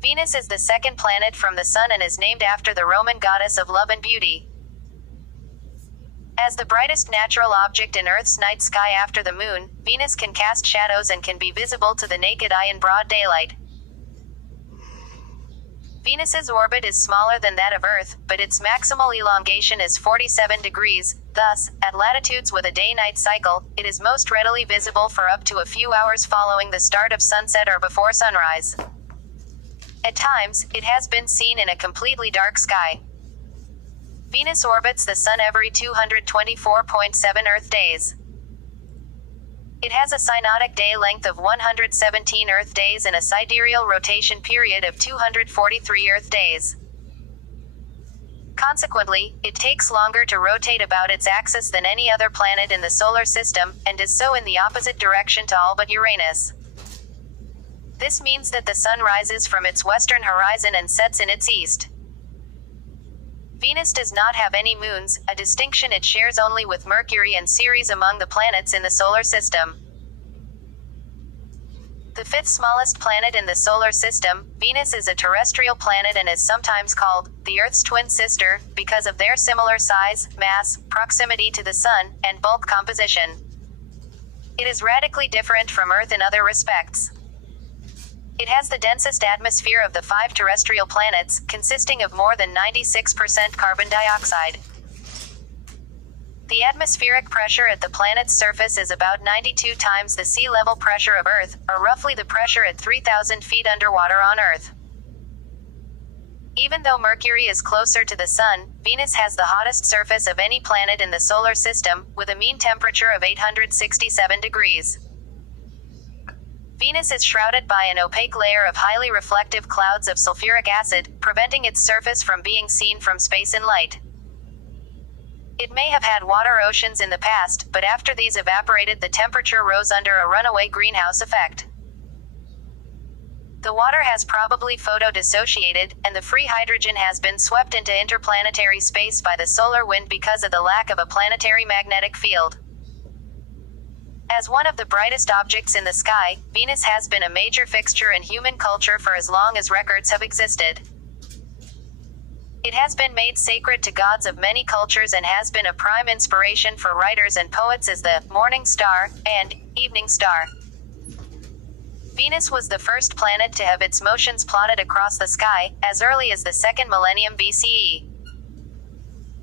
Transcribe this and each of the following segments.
Venus is the second planet from the Sun and is named after the Roman goddess of love and beauty. As the brightest natural object in Earth's night sky after the Moon, Venus can cast shadows and can be visible to the naked eye in broad daylight. Venus's orbit is smaller than that of Earth, but its maximal elongation is 47 degrees, thus, at latitudes with a day-night cycle, it is most readily visible for up to a few hours following the start of sunset or before sunrise. At times, it has been seen in a completely dark sky. Venus orbits the Sun every 224.7 Earth days. It has a synodic day length of 117 Earth days and a sidereal rotation period of 243 Earth days. Consequently, it takes longer to rotate about its axis than any other planet in the solar system, and is so in the opposite direction to all but Uranus. This means that the Sun rises from its western horizon and sets in its east. Venus does not have any moons, a distinction it shares only with Mercury and Ceres among the planets in the solar system. The fifth smallest planet in the solar system, Venus is a terrestrial planet and is sometimes called the Earth's twin sister because of their similar size, mass, proximity to the Sun, and bulk composition. It is radically different from Earth in other respects. It has the densest atmosphere of the 5 terrestrial planets, consisting of more than 96% carbon dioxide. The atmospheric pressure at the planet's surface is about 92 times the sea level pressure of Earth, or roughly the pressure at 3,000 feet underwater on Earth. Even though Mercury is closer to the Sun, Venus has the hottest surface of any planet in the solar system, with a mean temperature of 867 degrees. Venus is shrouded by an opaque layer of highly reflective clouds of sulfuric acid, preventing its surface from being seen from space in light. It may have had water oceans in the past, but after these evaporated, the temperature rose under a runaway greenhouse effect. The water has probably photodissociated, and the free hydrogen has been swept into interplanetary space by the solar wind because of the lack of a planetary magnetic field. As one of the brightest objects in the sky, Venus has been a major fixture in human culture for as long as records have existed. It has been made sacred to gods of many cultures and has been a prime inspiration for writers and poets as the morning star and evening star. Venus was the first planet to have its motions plotted across the sky, as early as the 2nd millennium BCE.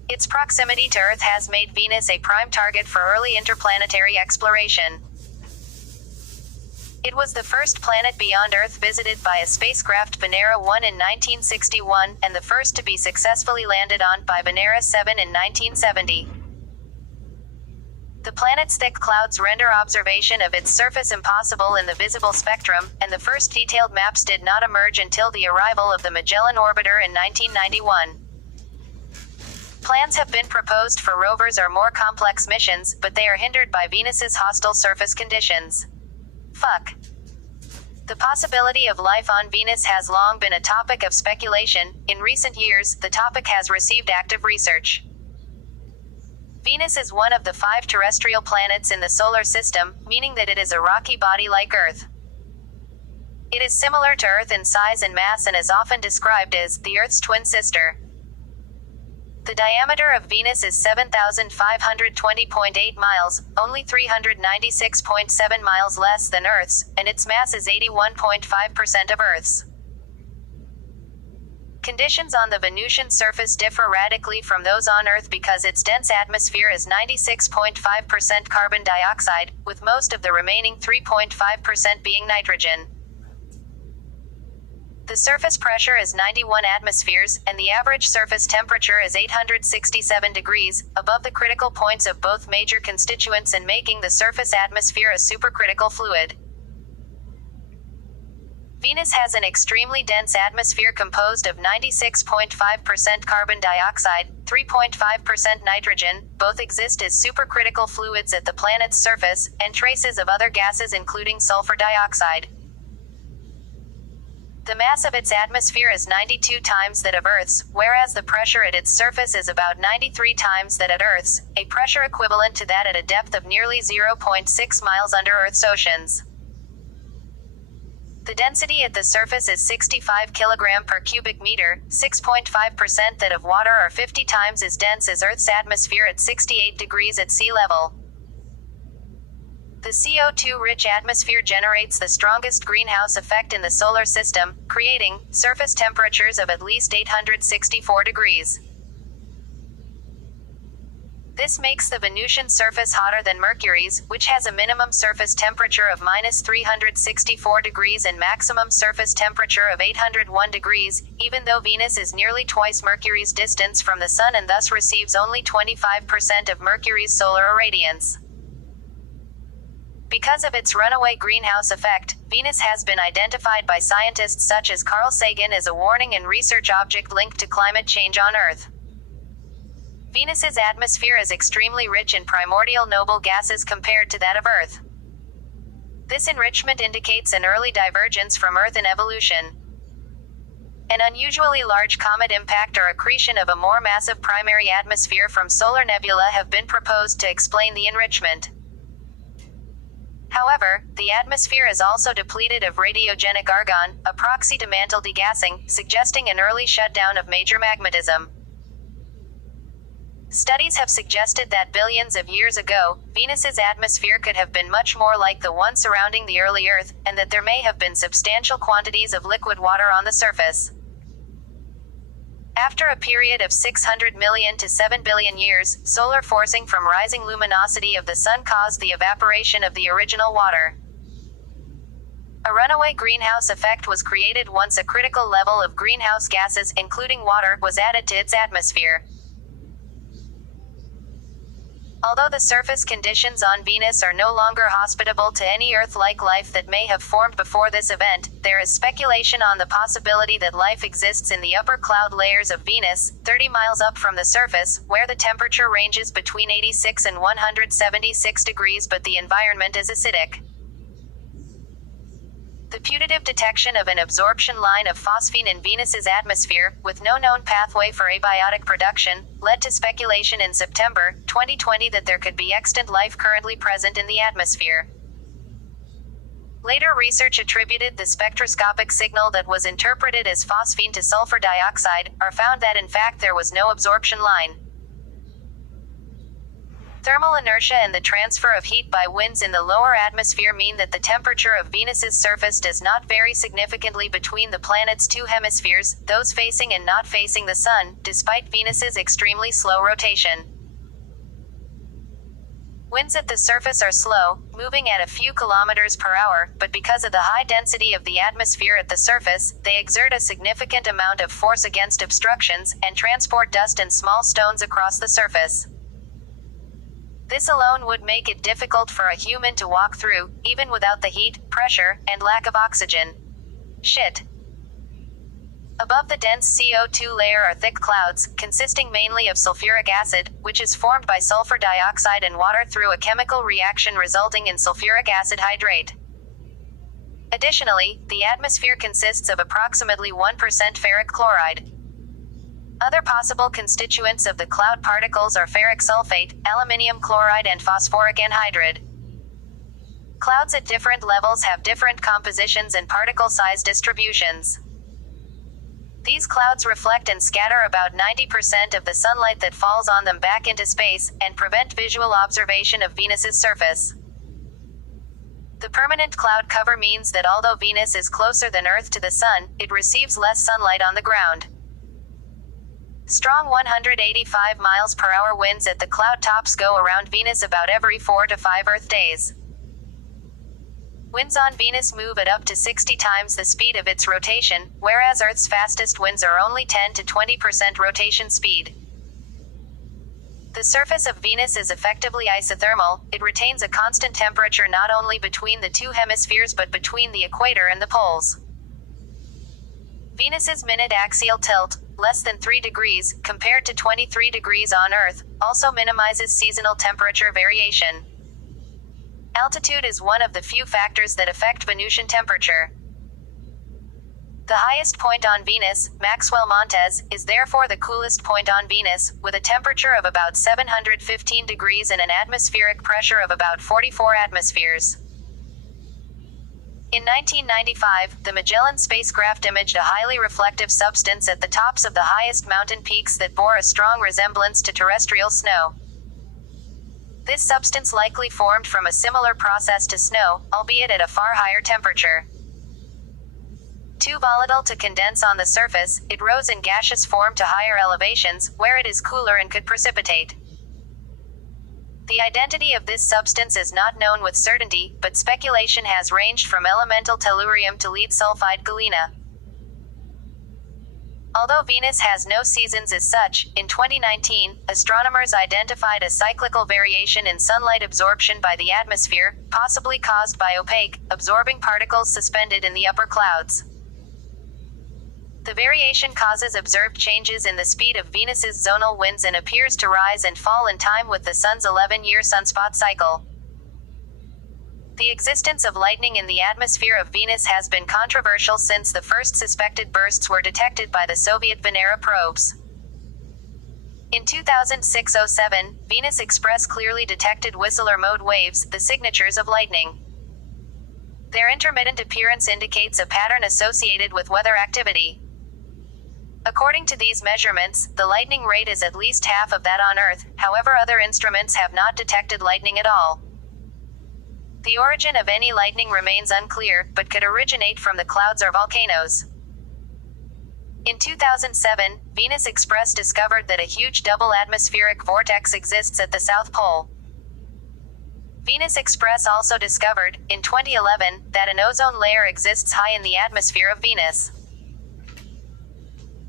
Its proximity to Earth has made Venus a prime target for early interplanetary exploration. It was the first planet beyond Earth visited by a spacecraft Venera 1 in 1961, and the first to be successfully landed on by Venera 7 in 1970. The planet's thick clouds render observation of its surface impossible in the visible spectrum, and the first detailed maps did not emerge until the arrival of the Magellan orbiter in 1991. Plans have been proposed for rovers or more complex missions, but they are hindered by Venus's hostile surface conditions. The possibility of life on Venus has long been a topic of speculation. In recent years, the topic has received active research. Venus is one of the 5 terrestrial planets in the solar system, meaning that it is a rocky body like Earth. It is similar to Earth in size and mass and is often described as the Earth's twin sister. The diameter of Venus is 7,520.8 miles, only 396.7 miles less than Earth's, and its mass is 81.5% of Earth's. Conditions on the Venusian surface differ radically from those on Earth because its dense atmosphere is 96.5% carbon dioxide, with most of the remaining 3.5% being nitrogen. The surface pressure is 91 atmospheres, and the average surface temperature is 867 degrees, above the critical points of both major constituents and making the surface atmosphere a supercritical fluid. Venus has an extremely dense atmosphere composed of 96.5% carbon dioxide, 3.5% nitrogen, both exist as supercritical fluids at the planet's surface, and traces of other gases including sulfur dioxide. The mass of its atmosphere is 92 times that of Earth's, whereas the pressure at its surface is about 93 times that at Earth's, a pressure equivalent to that at a depth of nearly 0.6 miles under Earth's oceans. The density at the surface is 65 kg per cubic meter, 6.5% that of water, or 50 times as dense as Earth's atmosphere at 68 degrees at sea level. The CO2-rich atmosphere generates the strongest greenhouse effect in the solar system, creating surface temperatures of at least 864 degrees. This makes the Venusian surface hotter than Mercury's, which has a minimum surface temperature of minus 364 degrees and maximum surface temperature of 801 degrees, even though Venus is nearly twice Mercury's distance from the Sun and thus receives only 25% of Mercury's solar irradiance. Because of its runaway greenhouse effect, Venus has been identified by scientists such as Carl Sagan as a warning and research object linked to climate change on Earth. Venus's atmosphere is extremely rich in primordial noble gases compared to that of Earth. This enrichment indicates an early divergence from Earth in evolution. An unusually large comet impact or accretion of a more massive primary atmosphere from solar nebula have been proposed to explain the enrichment. However, the atmosphere is also depleted of radiogenic argon, a proxy to mantle degassing, suggesting an early shutdown of major magmatism. Studies have suggested that billions of years ago, Venus's atmosphere could have been much more like the one surrounding the early Earth, and that there may have been substantial quantities of liquid water on the surface. After a period of 600 million to 7 billion years, solar forcing from rising luminosity of the Sun caused the evaporation of the original water. A runaway greenhouse effect was created once a critical level of greenhouse gases, including water, was added to its atmosphere. Although the surface conditions on Venus are no longer hospitable to any Earth-like life that may have formed before this event, there is speculation on the possibility that life exists in the upper cloud layers of Venus, 30 miles up from the surface, where the temperature ranges between 86 and 176 degrees but the environment is acidic. The putative detection of an absorption line of phosphine in Venus's atmosphere, with no known pathway for abiotic production, led to speculation in September 2020 that there could be extant life currently present in the atmosphere. Later research attributed the spectroscopic signal that was interpreted as phosphine to sulfur dioxide, or found that in fact there was no absorption line. Thermal inertia and the transfer of heat by winds in the lower atmosphere mean that the temperature of Venus's surface does not vary significantly between the planet's two hemispheres, those facing and not facing the Sun, despite Venus's extremely slow rotation. Winds at the surface are slow, moving at a few kilometers per hour, but because of the high density of the atmosphere at the surface, they exert a significant amount of force against obstructions, and transport dust and small stones across the surface. This alone would make it difficult for a human to walk through, even without the heat, pressure, and lack of oxygen. Above the dense CO2 layer are thick clouds, consisting mainly of sulfuric acid, which is formed by sulfur dioxide and water through a chemical reaction resulting in sulfuric acid hydrate. Additionally, the atmosphere consists of approximately 1% ferric chloride. Other possible constituents of the cloud particles are ferric sulfate, aluminium chloride and phosphoric anhydride. Clouds at different levels have different compositions and particle size distributions. These clouds reflect and scatter about 90% of the sunlight that falls on them back into space, and prevent visual observation of Venus's surface. The permanent cloud cover means that although Venus is closer than Earth to the Sun, it receives less sunlight on the ground. Strong 185 miles per hour winds at the cloud tops go around Venus about every 4 to 5 Earth days. Winds on Venus move at up to 60 times the speed of its rotation, whereas Earth's fastest winds are only 10 to 20% rotation speed. The surface of Venus is effectively isothermal. It retains a constant temperature not only between the two hemispheres but between the equator and the poles. Venus's minute axial tilt, less than 3 degrees, compared to 23 degrees on Earth, also minimizes seasonal temperature variation. Altitude is one of the few factors that affect Venusian temperature. The highest point on Venus, Maxwell Montes, is therefore the coolest point on Venus, with a temperature of about 715 degrees and an atmospheric pressure of about 44 atmospheres. In 1995, the Magellan spacecraft imaged a highly reflective substance at the tops of the highest mountain peaks that bore a strong resemblance to terrestrial snow. This substance likely formed from a similar process to snow, albeit at a far higher temperature. Too volatile to condense on the surface, it rose in gaseous form to higher elevations, where it is cooler and could precipitate. The identity of this substance is not known with certainty, but speculation has ranged from elemental tellurium to lead sulfide galena. Although Venus has no seasons as such, in 2019, astronomers identified a cyclical variation in sunlight absorption by the atmosphere, possibly caused by opaque, absorbing particles suspended in the upper clouds. The variation causes observed changes in the speed of Venus's zonal winds and appears to rise and fall in time with the Sun's 11-year sunspot cycle. The existence of lightning in the atmosphere of Venus has been controversial since the first suspected bursts were detected by the Soviet Venera probes. In 2006-07, Venus Express clearly detected Whistler mode waves, the signatures of lightning. Their intermittent appearance indicates a pattern associated with weather activity. According to these measurements, the lightning rate is at least half of that on Earth, however other instruments have not detected lightning at all. The origin of any lightning remains unclear, but could originate from the clouds or volcanoes. In 2007, Venus Express discovered that a huge double atmospheric vortex exists at the South Pole. Venus Express also discovered, in 2011, that an ozone layer exists high in the atmosphere of Venus.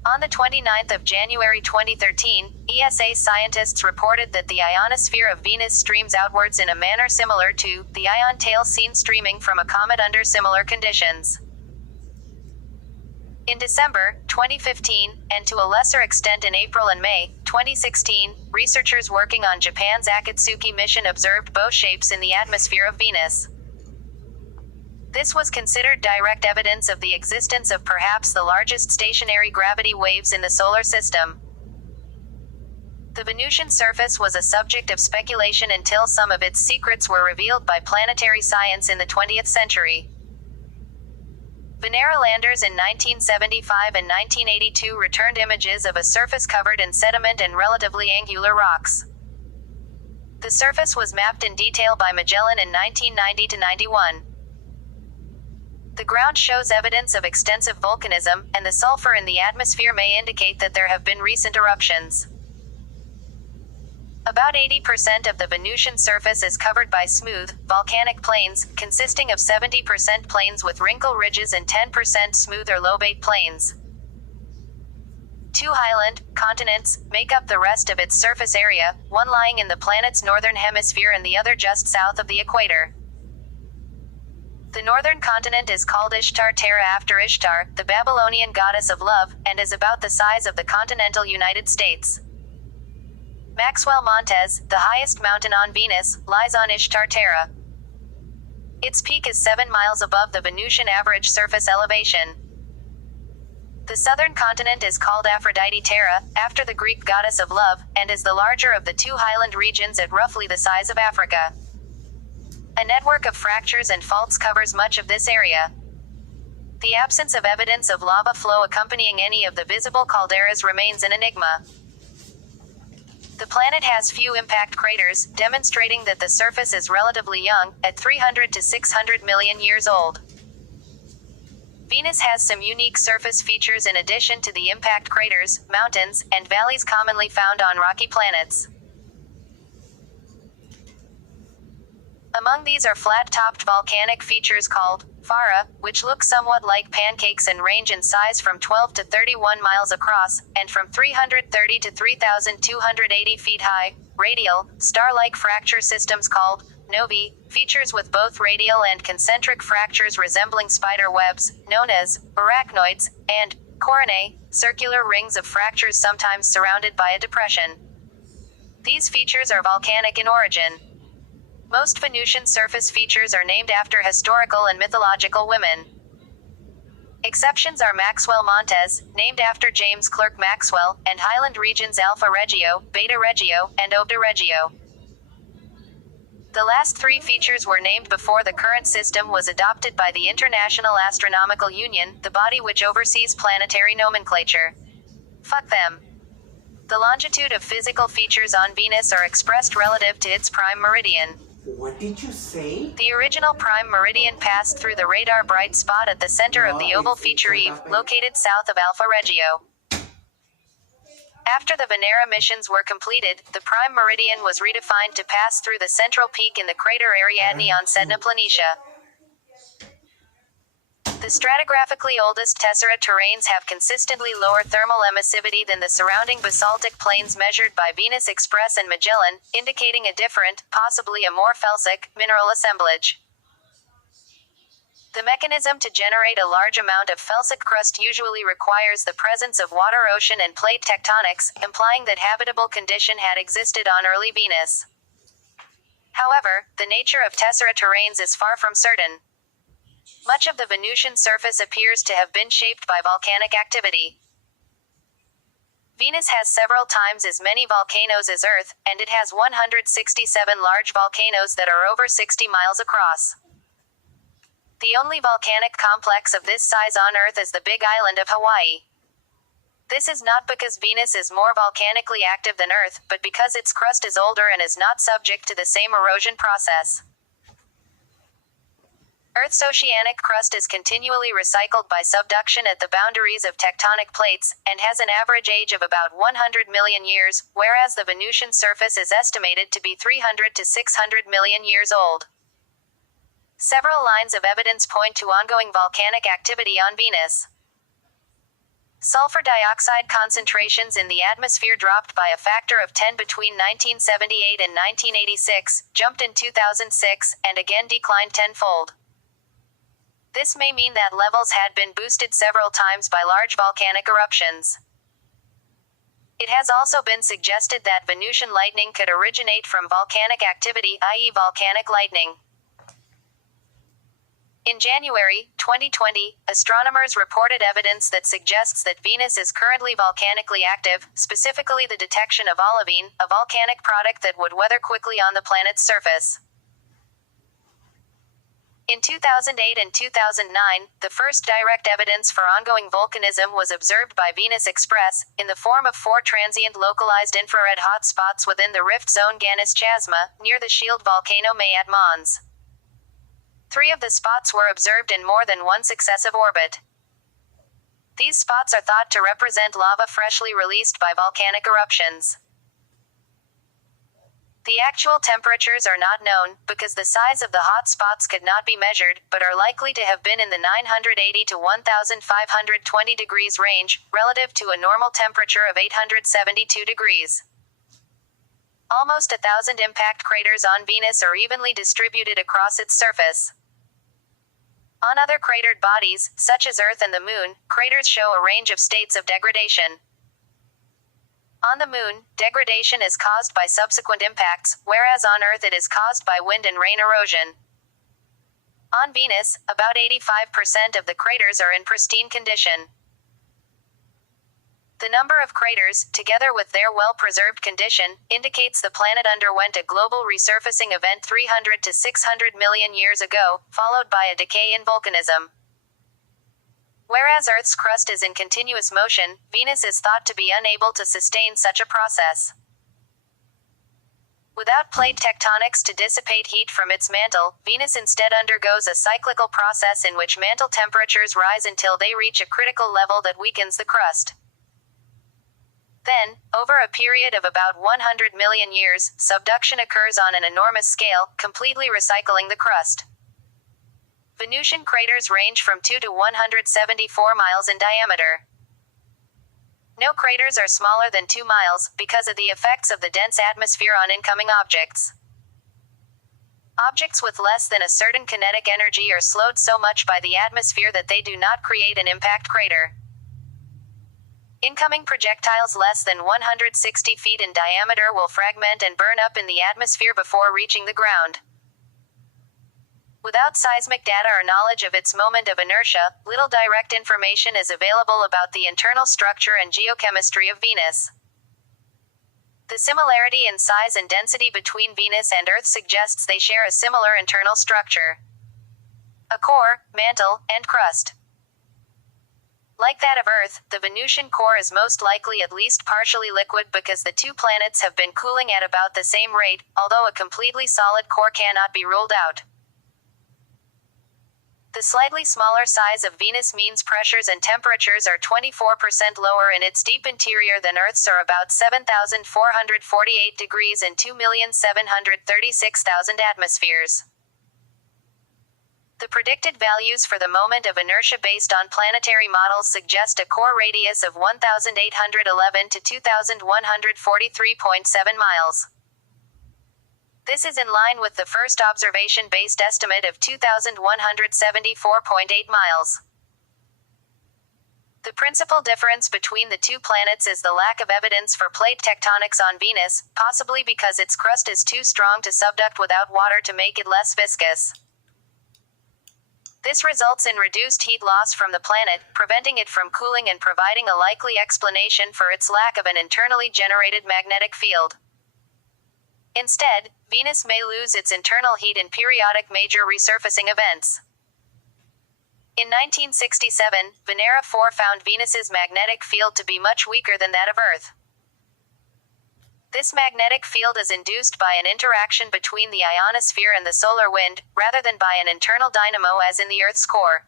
On the 29th of January 2013, ESA scientists reported that the ionosphere of Venus streams outwards in a manner similar to the ion tail seen streaming from a comet under similar conditions. In December 2015, and to a lesser extent in April and May 2016, researchers working on Japan's Akatsuki mission observed bow shapes in the atmosphere of Venus. This was considered direct evidence of the existence of perhaps the largest stationary gravity waves in the solar system. The Venusian surface was a subject of speculation until some of its secrets were revealed by planetary science in the 20th century. Venera landers in 1975 and 1982 returned images of a surface covered in sediment and relatively angular rocks. The surface was mapped in detail by Magellan in 1990-91. The ground shows evidence of extensive volcanism, and the sulfur in the atmosphere may indicate that there have been recent eruptions. About 80% of the Venusian surface is covered by smooth, volcanic plains, consisting of 70% plains with wrinkle ridges and 10% smooth or lobate plains. Two highland continents make up the rest of its surface area, one lying in the planet's northern hemisphere and the other just south of the equator. The northern continent is called Ishtar Terra after Ishtar, the Babylonian goddess of love, and is about the size of the continental United States. Maxwell Montes, the highest mountain on Venus, lies on Ishtar Terra. Its peak is 7 miles above the Venusian average surface elevation. The southern continent is called Aphrodite Terra, after the Greek goddess of love, and is the larger of the two highland regions at roughly the size of Africa. A network of fractures and faults covers much of this area. The absence of evidence of lava flow accompanying any of the visible calderas remains an enigma. The planet has few impact craters, demonstrating that the surface is relatively young, at 300 to 600 million years old. Venus has some unique surface features in addition to the impact craters, mountains, and valleys commonly found on rocky planets. Among these are flat-topped volcanic features called Fara, which look somewhat like pancakes and range in size from 12 to 31 miles across, and from 330 to 3,280 feet high. Radial, star-like fracture systems called Novae, features with both radial and concentric fractures resembling spider webs, known as arachnoids, and coronae, circular rings of fractures sometimes surrounded by a depression. These features are volcanic in origin. Most Venusian surface features are named after historical and mythological women. Exceptions are Maxwell Montes, named after James Clerk Maxwell, and highland regions Alpha Regio, Beta Regio, and Obda Regio. The last three features were named before the current system was adopted by the International Astronomical Union, the body which oversees planetary nomenclature. Fuck them. The longitude of physical features on Venus are expressed relative to its prime meridian. What did you say? The original prime meridian passed through the radar bright spot at the center of the oval feature Eve, located south of Alpha Regio. After the Venera missions were completed, the prime meridian was redefined to pass through the central peak in the crater Ariadne on Sedna Planitia. The stratigraphically oldest tessera terrains have consistently lower thermal emissivity than the surrounding basaltic plains measured by Venus Express and Magellan, indicating a different, possibly a more felsic, mineral assemblage. The mechanism to generate a large amount of felsic crust usually requires the presence of water, ocean, and plate tectonics, implying that habitable condition had existed on early Venus. However, the nature of tessera terrains is far from certain. Much of the Venusian surface appears to have been shaped by volcanic activity. Venus has several times as many volcanoes as Earth, and it has 167 large volcanoes that are over 60 miles across. The only volcanic complex of this size on Earth is the Big Island of Hawaii. This is not because Venus is more volcanically active than Earth, but because its crust is older and is not subject to the same erosion process. Earth's oceanic crust is continually recycled by subduction at the boundaries of tectonic plates, and has an average age of about 100 million years, whereas the Venusian surface is estimated to be 300 to 600 million years old. Several lines of evidence point to ongoing volcanic activity on Venus. Sulfur dioxide concentrations in the atmosphere dropped by a factor of 10 between 1978 and 1986, jumped in 2006, and again declined tenfold. This may mean that levels had been boosted several times by large volcanic eruptions. It has also been suggested that Venusian lightning could originate from volcanic activity, i.e. volcanic lightning. In January 2020, astronomers reported evidence that suggests that Venus is currently volcanically active, specifically the detection of olivine, a volcanic product that would weather quickly on the planet's surface. In 2008 and 2009, the first direct evidence for ongoing volcanism was observed by Venus Express, in the form of 4 transient localized infrared hot spots within the rift zone Gannus Chasma, near the shield volcano Mayat Mons. 3 of the spots were observed in more than one successive orbit. These spots are thought to represent lava freshly released by volcanic eruptions. The actual temperatures are not known, because the size of the hot spots could not be measured, but are likely to have been in the 980 to 1520 degrees range, relative to a normal temperature of 872 degrees. Almost 1,000 impact craters on Venus are evenly distributed across its surface. On other cratered bodies, such as Earth and the Moon, craters show a range of states of degradation. On the Moon, degradation is caused by subsequent impacts, whereas on Earth it is caused by wind and rain erosion. On Venus, about 85% of the craters are in pristine condition. The number of craters, together with their well-preserved condition, indicates the planet underwent a global resurfacing event 300 to 600 million years ago, followed by a decay in volcanism. Whereas Earth's crust is in continuous motion, Venus is thought to be unable to sustain such a process. Without plate tectonics to dissipate heat from its mantle, Venus instead undergoes a cyclical process in which mantle temperatures rise until they reach a critical level that weakens the crust. Then, over a period of about 100 million years, subduction occurs on an enormous scale, completely recycling the crust. Venusian craters range from 2 to 174 miles in diameter. No craters are smaller than 2 miles, because of the effects of the dense atmosphere on incoming objects. Objects with less than a certain kinetic energy are slowed so much by the atmosphere that they do not create an impact crater. Incoming projectiles less than 160 feet in diameter will fragment and burn up in the atmosphere before reaching the ground. Without seismic data or knowledge of its moment of inertia, little direct information is available about the internal structure and geochemistry of Venus. The similarity in size and density between Venus and Earth suggests they share a similar internal structure: a core, mantle, and crust. Like that of Earth, the Venusian core is most likely at least partially liquid because the two planets have been cooling at about the same rate, although a completely solid core cannot be ruled out. The slightly smaller size of Venus means pressures and temperatures are 24% lower in its deep interior than Earth's, are about 7,448 degrees and 2,736,000 atmospheres. The predicted values for the moment of inertia based on planetary models suggest a core radius of 1,811 to 2,143.7 miles. This is in line with the first observation-based estimate of 2,174.8 miles. The principal difference between the two planets is the lack of evidence for plate tectonics on Venus, possibly because its crust is too strong to subduct without water to make it less viscous. This results in reduced heat loss from the planet, preventing it from cooling and providing a likely explanation for its lack of an internally generated magnetic field. Instead, Venus may lose its internal heat in periodic major resurfacing events. In 1967, Venera 4 found Venus's magnetic field to be much weaker than that of Earth. This magnetic field is induced by an interaction between the ionosphere and the solar wind, rather than by an internal dynamo as in the Earth's core.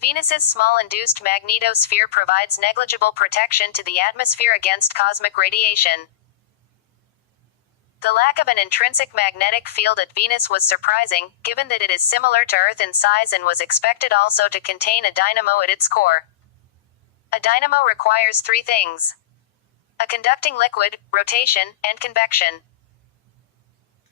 Venus's small induced magnetosphere provides negligible protection to the atmosphere against cosmic radiation. The lack of an intrinsic magnetic field at Venus was surprising, given that it is similar to Earth in size and was expected also to contain a dynamo at its core. A dynamo requires three things: a conducting liquid, rotation, and convection.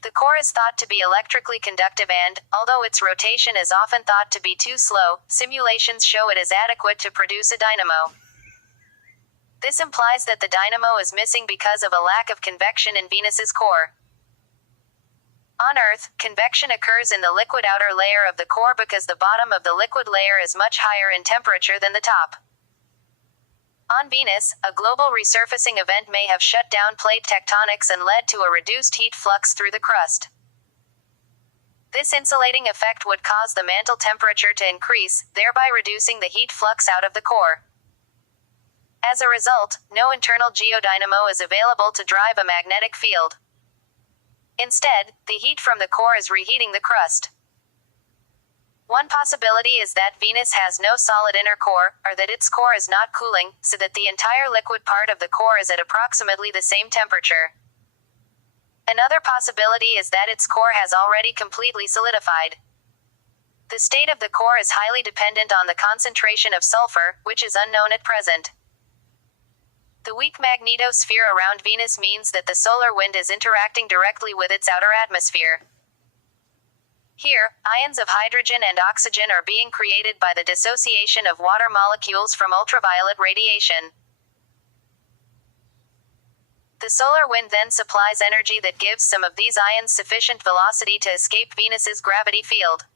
The core is thought to be electrically conductive and, although its rotation is often thought to be too slow, simulations show it is adequate to produce a dynamo. This implies that the dynamo is missing because of a lack of convection in Venus's core. On Earth, convection occurs in the liquid outer layer of the core because the bottom of the liquid layer is much higher in temperature than the top. On Venus, a global resurfacing event may have shut down plate tectonics and led to a reduced heat flux through the crust. This insulating effect would cause the mantle temperature to increase, thereby reducing the heat flux out of the core. As a result, no internal geodynamo is available to drive a magnetic field. Instead, the heat from the core is reheating the crust. One possibility is that Venus has no solid inner core, or that its core is not cooling, so that the entire liquid part of the core is at approximately the same temperature. Another possibility is that its core has already completely solidified. The state of the core is highly dependent on the concentration of sulfur, which is unknown at present. The weak magnetosphere around Venus means that the solar wind is interacting directly with its outer atmosphere. Here, ions of hydrogen and oxygen are being created by the dissociation of water molecules from ultraviolet radiation. The solar wind then supplies energy that gives some of these ions sufficient velocity to escape Venus's gravity field.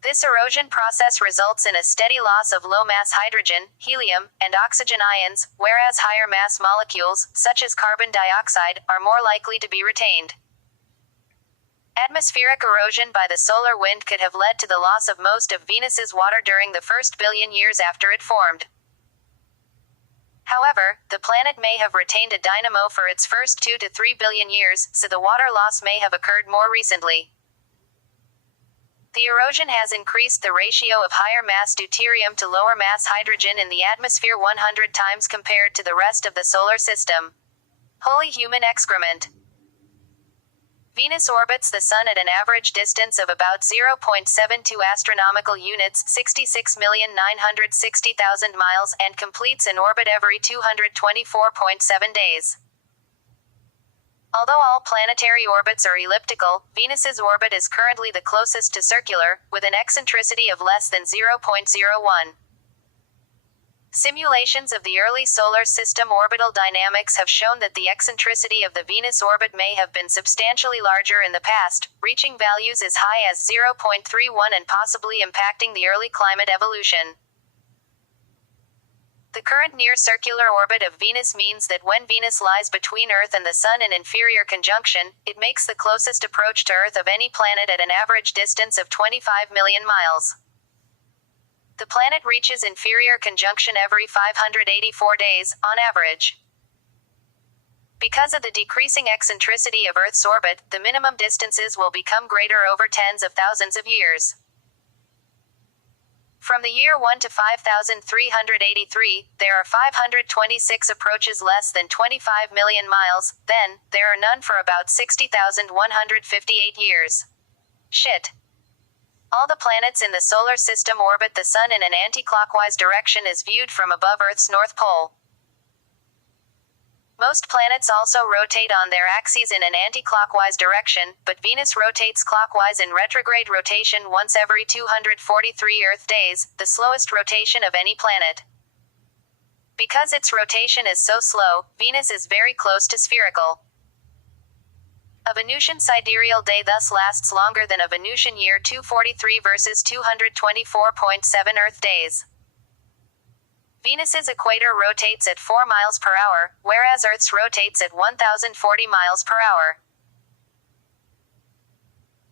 This erosion process results in a steady loss of low-mass hydrogen, helium, and oxygen ions, whereas higher-mass molecules, such as carbon dioxide, are more likely to be retained. Atmospheric erosion by the solar wind could have led to the loss of most of Venus's water during the first billion years after it formed. However, the planet may have retained a dynamo for its first 2 to 3 billion years, so the water loss may have occurred more recently. The erosion has increased the ratio of higher-mass deuterium to lower-mass hydrogen in the atmosphere 100 times compared to the rest of the solar system. Holy human excrement. Venus orbits the Sun at an average distance of about 0.72 astronomical units, 66,960,000 miles, and completes an orbit every 224.7 days. Although all planetary orbits are elliptical, Venus's orbit is currently the closest to circular, with an eccentricity of less than 0.01. Simulations of the early solar system orbital dynamics have shown that the eccentricity of the Venus orbit may have been substantially larger in the past, reaching values as high as 0.31 and possibly impacting the early climate evolution. The current near-circular orbit of Venus means that when Venus lies between Earth and the Sun in inferior conjunction, it makes the closest approach to Earth of any planet at an average distance of 25 million miles. The planet reaches inferior conjunction every 584 days, on average. Because of the decreasing eccentricity of Earth's orbit, the minimum distances will become greater over tens of thousands of years. From the year 1 to 5,383, there are 526 approaches less than 25 million miles, then, there are none for about 60,158 years. Shit. All the planets in the solar system orbit the Sun in an anti-clockwise direction as viewed from above Earth's North Pole. Most planets also rotate on their axes in an anti-clockwise direction, but Venus rotates clockwise in retrograde rotation once every 243 Earth days, the slowest rotation of any planet. Because its rotation is so slow, Venus is very close to spherical. A Venusian sidereal day thus lasts longer than a Venusian year 243 versus 224.7 Earth days. Venus's equator rotates at 4 miles per hour, whereas Earth's rotates at 1,040 miles per hour.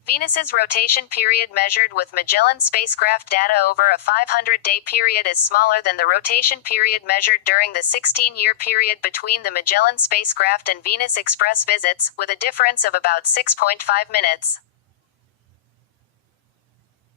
Venus's rotation period measured with Magellan spacecraft data over a 500-day period is smaller than the rotation period measured during the 16-year period between the Magellan spacecraft and Venus Express visits, with a difference of about 6.5 minutes.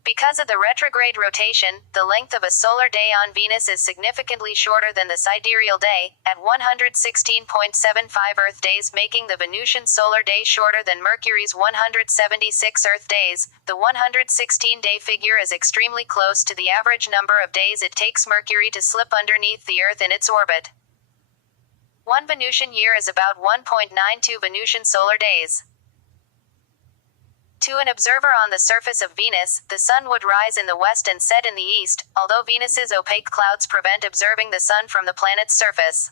Because of the retrograde rotation, the length of a solar day on Venus is significantly shorter than the sidereal day, at 116.75 Earth days, making the Venusian solar day shorter than Mercury's 176 Earth days. The 116-day figure is extremely close to the average number of days it takes Mercury to slip underneath the Earth in its orbit. One Venusian year is about 1.92 Venusian solar days. To an observer on the surface of Venus, the Sun would rise in the west and set in the east, although Venus's opaque clouds prevent observing the Sun from the planet's surface.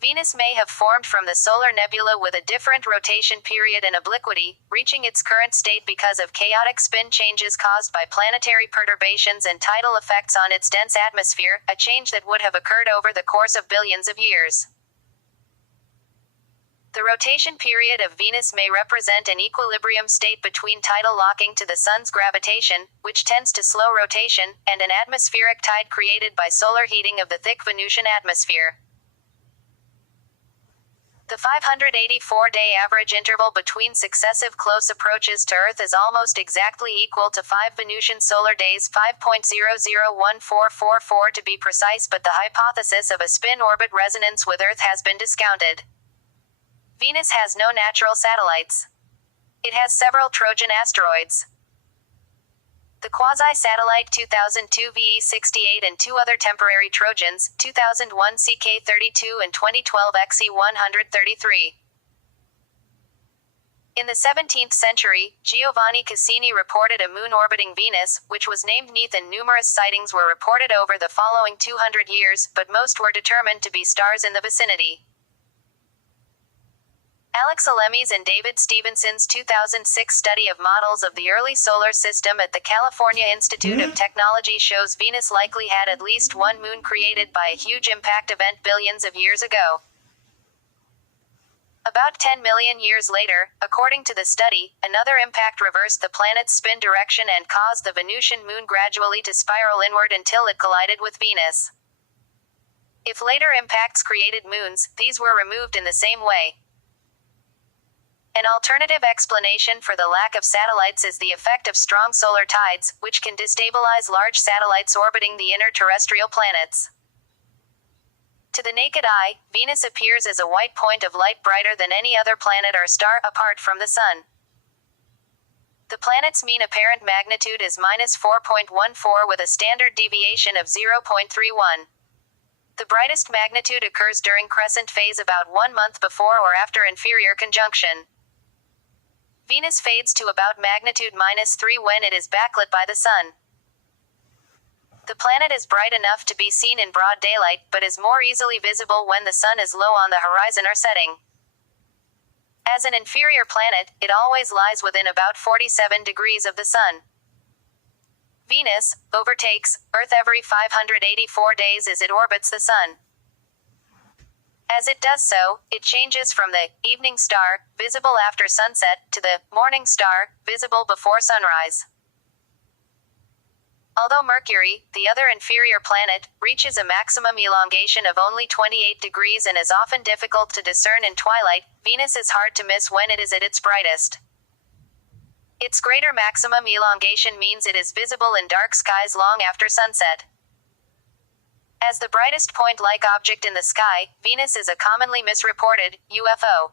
Venus may have formed from the solar nebula with a different rotation period and obliquity, reaching its current state because of chaotic spin changes caused by planetary perturbations and tidal effects on its dense atmosphere, a change that would have occurred over the course of billions of years. The rotation period of Venus may represent an equilibrium state between tidal locking to the Sun's gravitation, which tends to slow rotation, and an atmospheric tide created by solar heating of the thick Venusian atmosphere. The 584-day average interval between successive close approaches to Earth is almost exactly equal to 5 Venusian solar days, 5.001444 to be precise, but the hypothesis of a spin-orbit resonance with Earth has been discounted. Venus has no natural satellites. It has several Trojan asteroids. The quasi-satellite 2002 VE68 and two other temporary Trojans, 2001 CK32 and 2012 XE133. In the 17th century, Giovanni Cassini reported a moon orbiting Venus, which was named Neith, and numerous sightings were reported over the following 200 years, but most were determined to be stars in the vicinity. Alex Alemes and David Stevenson's 2006 study of models of the early solar system at the California Institute of Technology shows Venus likely had at least one moon created by a huge impact event billions of years ago. About 10 million years later, according to the study, another impact reversed the planet's spin direction and caused the Venusian moon gradually to spiral inward until it collided with Venus. If later impacts created moons, these were removed in the same way. An alternative explanation for the lack of satellites is the effect of strong solar tides, which can destabilize large satellites orbiting the inner terrestrial planets. To the naked eye, Venus appears as a white point of light brighter than any other planet or star, apart from the Sun. The planet's mean apparent magnitude is -4.14 with a standard deviation of 0.31. The brightest magnitude occurs during crescent phase about 1 month before or after inferior conjunction. Venus fades to about magnitude -3 when it is backlit by the Sun. The planet is bright enough to be seen in broad daylight, but is more easily visible when the Sun is low on the horizon or setting. As an inferior planet, it always lies within about 47 degrees of the Sun. Venus Venus overtakes Earth every 584 days as it orbits the Sun. As it does so, it changes from the evening star, visible after sunset, to the morning star, visible before sunrise. Although Mercury, the other inferior planet, reaches a maximum elongation of only 28 degrees and is often difficult to discern in twilight, Venus is hard to miss when it is at its brightest. Its greater maximum elongation means it is visible in dark skies long after sunset. As the brightest point-like object in the sky, Venus is a commonly misreported UFO.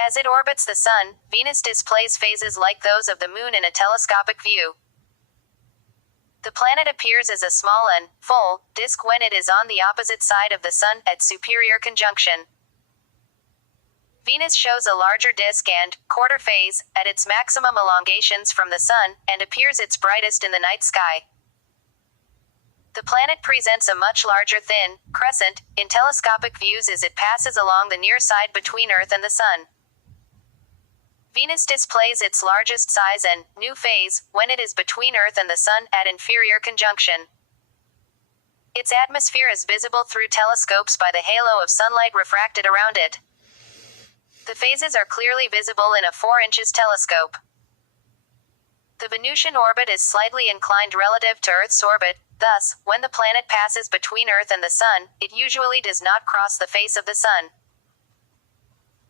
As it orbits the Sun, Venus displays phases like those of the Moon in a telescopic view. The planet appears as a small and full disk when it is on the opposite side of the Sun at superior conjunction. Venus shows a larger disk and quarter phase at its maximum elongations from the Sun and appears its brightest in the night sky. The planet presents a much larger thin crescent in telescopic views as it passes along the near side between Earth and the Sun. Venus displays its largest size and new phase when it is between Earth and the Sun at inferior conjunction. Its atmosphere is visible through telescopes by the halo of sunlight refracted around it. The phases are clearly visible in a 4 inches telescope. The Venusian orbit is slightly inclined relative to Earth's orbit, thus, when the planet passes between Earth and the Sun, it usually does not cross the face of the Sun.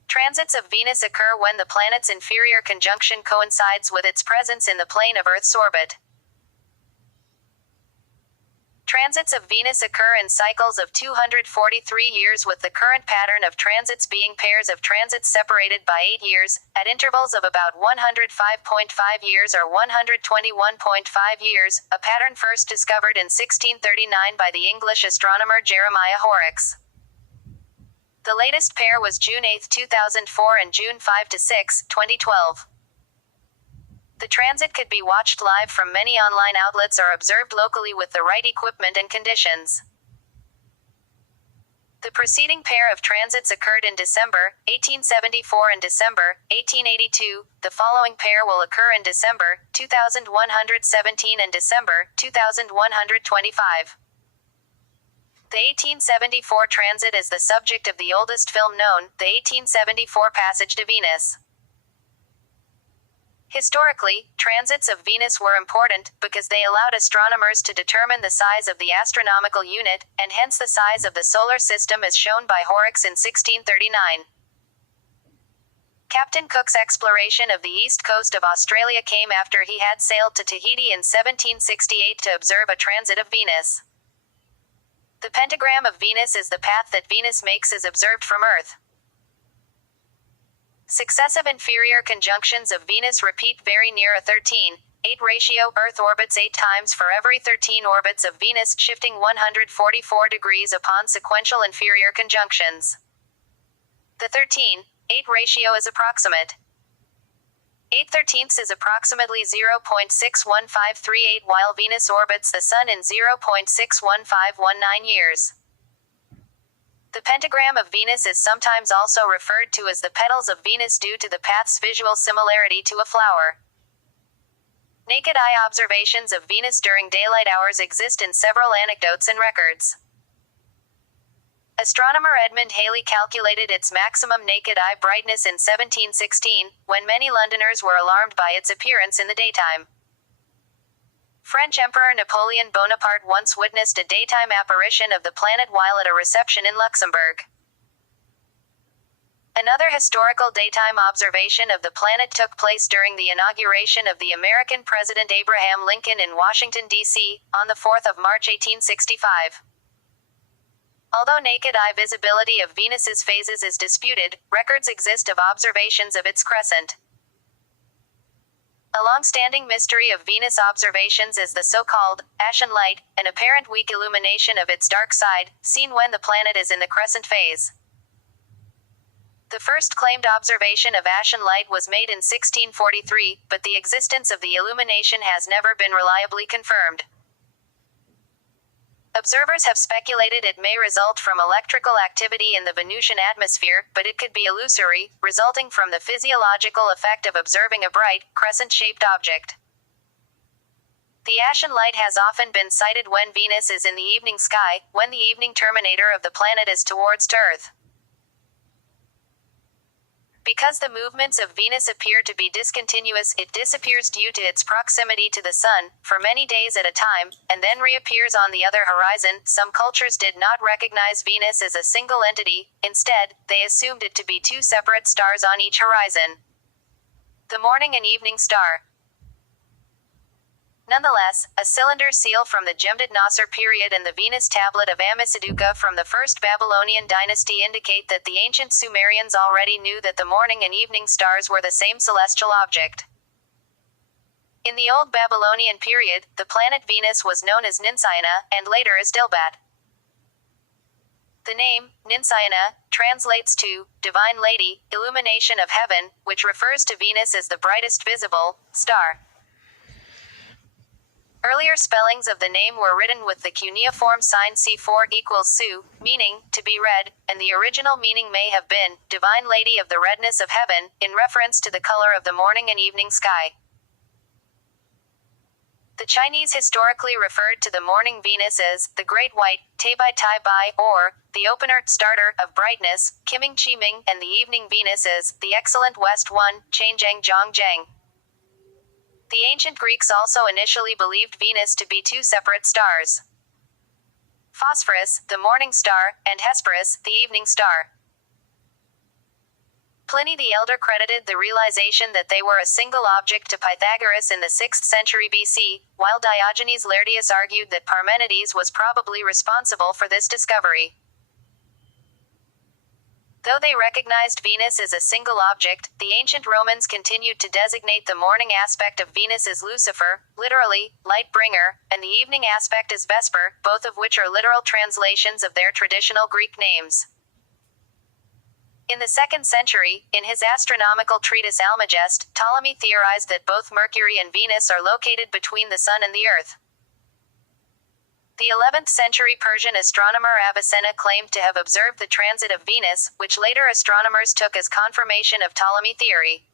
Transits of Venus occur when the planet's inferior conjunction coincides with its presence in the plane of Earth's orbit. Transits of Venus occur in cycles of 243 years, with the current pattern of transits being pairs of transits separated by 8 years, at intervals of about 105.5 years or 121.5 years, a pattern first discovered in 1639 by the English astronomer Jeremiah Horrocks. The latest pair was June 8, 2004 and June 5–6, 2012. The transit could be watched live from many online outlets or observed locally with the right equipment and conditions. The preceding pair of transits occurred in December 1874 and December 1882. The following pair will occur in December 2117 and December 2125. The 1874 transit is the subject of the oldest film known, the 1874 Passage to Venus. Historically, transits of Venus were important because they allowed astronomers to determine the size of the astronomical unit, and hence the size of the solar system as shown by Horrocks in 1639. Captain Cook's exploration of the east coast of Australia came after he had sailed to Tahiti in 1768 to observe a transit of Venus. The pentagram of Venus is the path that Venus makes as observed from Earth. Successive inferior conjunctions of Venus repeat very near a 13:8 ratio. Earth orbits 8 times for every 13 orbits of Venus, shifting 144 degrees upon sequential inferior conjunctions. The 13:8 ratio is approximate. 8/13 is approximately 0.61538 while Venus orbits the Sun in 0.61519 years. The pentagram of Venus is sometimes also referred to as the petals of Venus due to the path's visual similarity to a flower. Naked eye observations of Venus during daylight hours exist in several anecdotes and records. Astronomer Edmund Halley calculated its maximum naked eye brightness in 1716, when many Londoners were alarmed by its appearance in the daytime. French Emperor Napoleon Bonaparte once witnessed a daytime apparition of the planet while at a reception in Luxembourg. Another historical daytime observation of the planet took place during the inauguration of the American President Abraham Lincoln in Washington, D.C., on the 4th of March 1865. Although naked eye visibility of Venus's phases is disputed, records exist of observations of its crescent. A long-standing mystery of Venus observations is the so-called ashen light, an apparent weak illumination of its dark side, seen when the planet is in the crescent phase. The first claimed observation of ashen light was made in 1643, but the existence of the illumination has never been reliably confirmed. Observers have speculated it may result from electrical activity in the Venusian atmosphere, but it could be illusory, resulting from the physiological effect of observing a bright, crescent-shaped object. The ashen light has often been sighted when Venus is in the evening sky, when the evening terminator of the planet is towards Earth. Because the movements of Venus appear to be discontinuous, it disappears due to its proximity to the Sun, for many days at a time, and then reappears on the other horizon. Some cultures did not recognize Venus as a single entity, instead, they assumed it to be two separate stars on each horizon. The morning and evening star. Nonetheless, a cylinder seal from the Jemdet Nasr period and the Venus tablet of Amisiduka from the First Babylonian dynasty indicate that the ancient Sumerians already knew that the morning and evening stars were the same celestial object. In the Old Babylonian period, the planet Venus was known as Ninsiana, and later as Dilbat. The name, Ninsiana, translates to Divine Lady, Illumination of Heaven, which refers to Venus as the brightest visible star. Earlier spellings of the name were written with the cuneiform sign C4 equals Su, meaning, to be red, and the original meaning may have been, Divine Lady of the Redness of Heaven, in reference to the color of the morning and evening sky. The Chinese historically referred to the morning Venus as, the Great White, Taibai Taibai, or, the opener, starter, of brightness, Qiming Qiming, and the evening Venus as, the excellent West One, Changjiang Zhangjiang. The ancient Greeks also initially believed Venus to be two separate stars. Phosphorus, the morning star, and Hesperus, the evening star. Pliny the Elder credited the realization that they were a single object to Pythagoras in the 6th century BC, while Diogenes Laertius argued that Parmenides was probably responsible for this discovery. Though they recognized Venus as a single object, the ancient Romans continued to designate the morning aspect of Venus as Lucifer, literally, light bringer, and the evening aspect as Vesper, both of which are literal translations of their traditional Greek names. In the 2nd century, in his astronomical treatise Almagest, Ptolemy theorized that both Mercury and Venus are located between the Sun and the Earth. The 11th century Persian astronomer Avicenna claimed to have observed the transit of Venus, which later astronomers took as confirmation of Ptolemy theory.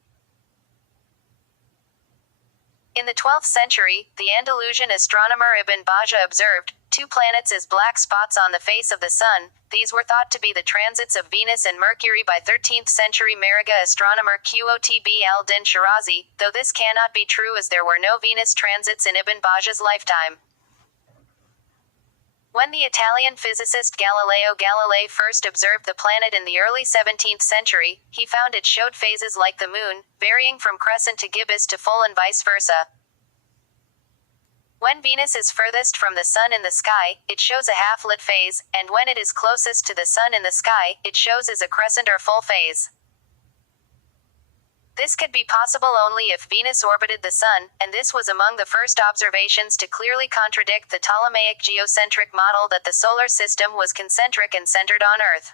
In the 12th century, the Andalusian astronomer Ibn Bajjah observed two planets as black spots on the face of the Sun. These were thought to be the transits of Venus and Mercury by 13th century Mariga astronomer Qutb al-Din Shirazi, though this cannot be true as there were no Venus transits in Ibn Bajjah's lifetime. When the Italian physicist Galileo Galilei first observed the planet in the early 17th century, he found it showed phases like the Moon, varying from crescent to gibbous to full and vice versa. When Venus is furthest from the Sun in the sky, it shows a half-lit phase, and when it is closest to the Sun in the sky, it shows as a crescent or full phase. This could be possible only if Venus orbited the Sun, and this was among the first observations to clearly contradict the Ptolemaic geocentric model that the solar system was concentric and centered on Earth.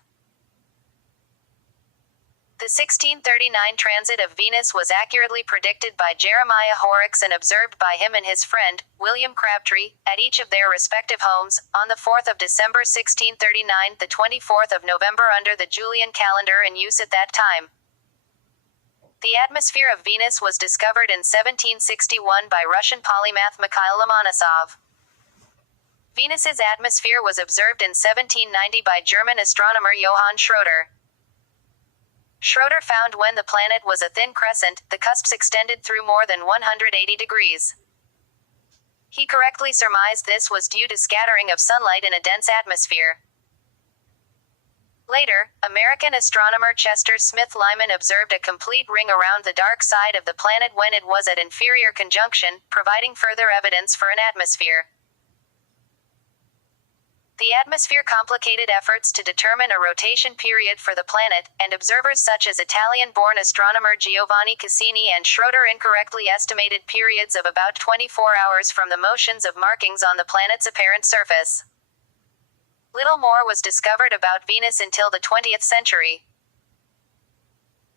The 1639 transit of Venus was accurately predicted by Jeremiah Horrocks and observed by him and his friend, William Crabtree, at each of their respective homes, on the 4th of December 1639, the 24th of November under the Julian calendar in use at that time. The atmosphere of Venus was discovered in 1761 by Russian polymath Mikhail Lomonosov. Venus's atmosphere was observed in 1790 by German astronomer Johann Schröder. Schröder found when the planet was a thin crescent, the cusps extended through more than 180 degrees. He correctly surmised this was due to scattering of sunlight in a dense atmosphere. Later, American astronomer Chester Smith Lyman observed a complete ring around the dark side of the planet when it was at inferior conjunction, providing further evidence for an atmosphere. The atmosphere complicated efforts to determine a rotation period for the planet, and observers such as Italian-born astronomer Giovanni Cassini and Schröder incorrectly estimated periods of about 24 hours from the motions of markings on the planet's apparent surface. Little more was discovered about Venus until the 20th century.